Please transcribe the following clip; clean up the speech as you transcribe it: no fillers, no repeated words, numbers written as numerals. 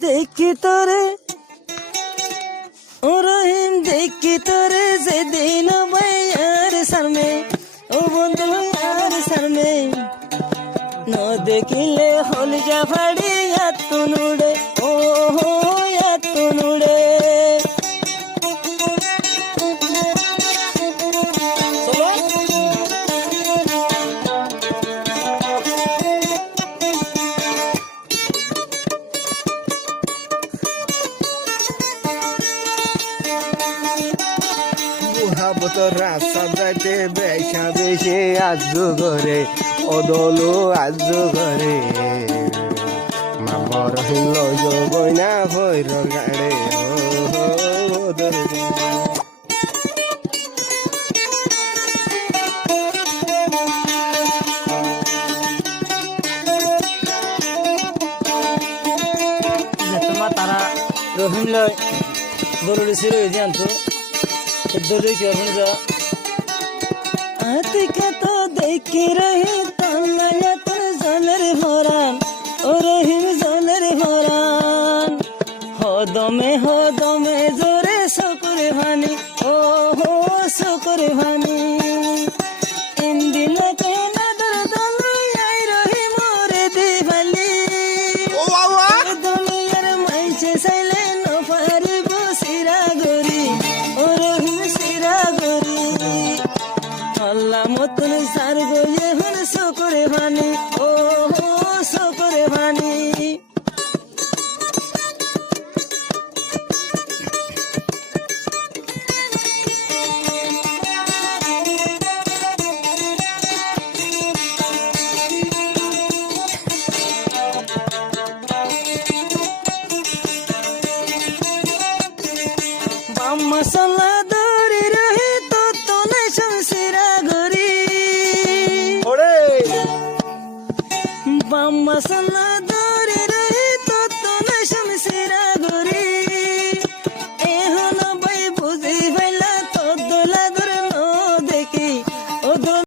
দেখি তোরে ও রহিম দেখি তোরে সেদিন ভাইয়ার সামনে ও বন্ধু আর সামনে ন দেখিলে হল যা ফাড়ি এত নুড়ে ও হো এত নুড়ে বুহাবত রাস্তা যাইতে বেশা বেশি আজু ঘরে অদলো আজু ঘরে মামর হিল গয়না ভৈর গাড়ে তোমার তারা রহিম লয় দলুলি ছিল জানতো দলুই কি অর্পণ যা আতিকে তো দেখি রহি তন্নায়া তোর জলের ভরান ও রহিম জলের ভরান হদমে জোরে শকুরে ভানি ও হো শকুরে ভানি ইন্দিনা কে নদর দলুই রহি মোরে দিবালি ও বাবা দুনিয়ার মাইছে সাইলে ন পারিব সিরা গরি ও রহিম সিরা গরি আল্লাহ মতন সার গয়ে হন শকুরে ভানি ও হো শকুরে ভানি মশলা দৌড়ি রহি তো তোনে সংসিরা গরি ওরে বাম মশলা দৌড়ি রহি তো তোনে সংসিরা গরি